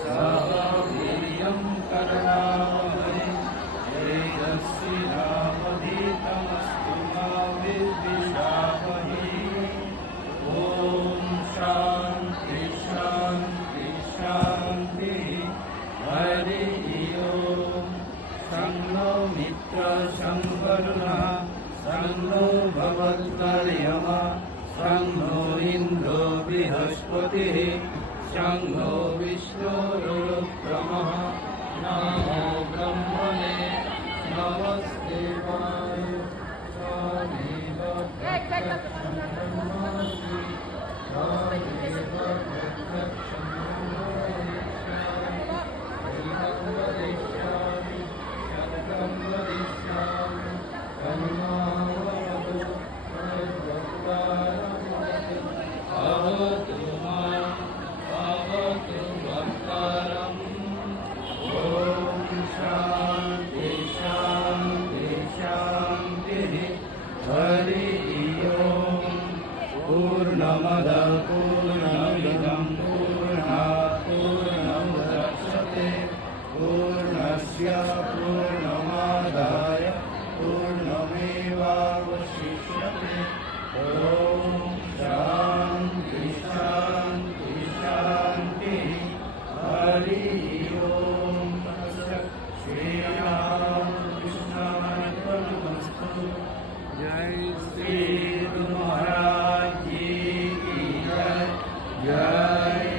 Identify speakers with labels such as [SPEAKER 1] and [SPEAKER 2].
[SPEAKER 1] सायं कर्माहि हेयशिरातमस्तु मा विशामही ॐ शान्ति शान्ति हरि ओ संलो मित्रशम्भरुणा सं नो भवत्तरम সংঘ ইন্দ্র বৃহস্পতি সংঘ বিষ্ণুরুক্রম নম ব্রহ্ম पूर्णमद पूर्णमिदं पूर्णात् पूर्णं दक्षते पूर्णस्य Amen.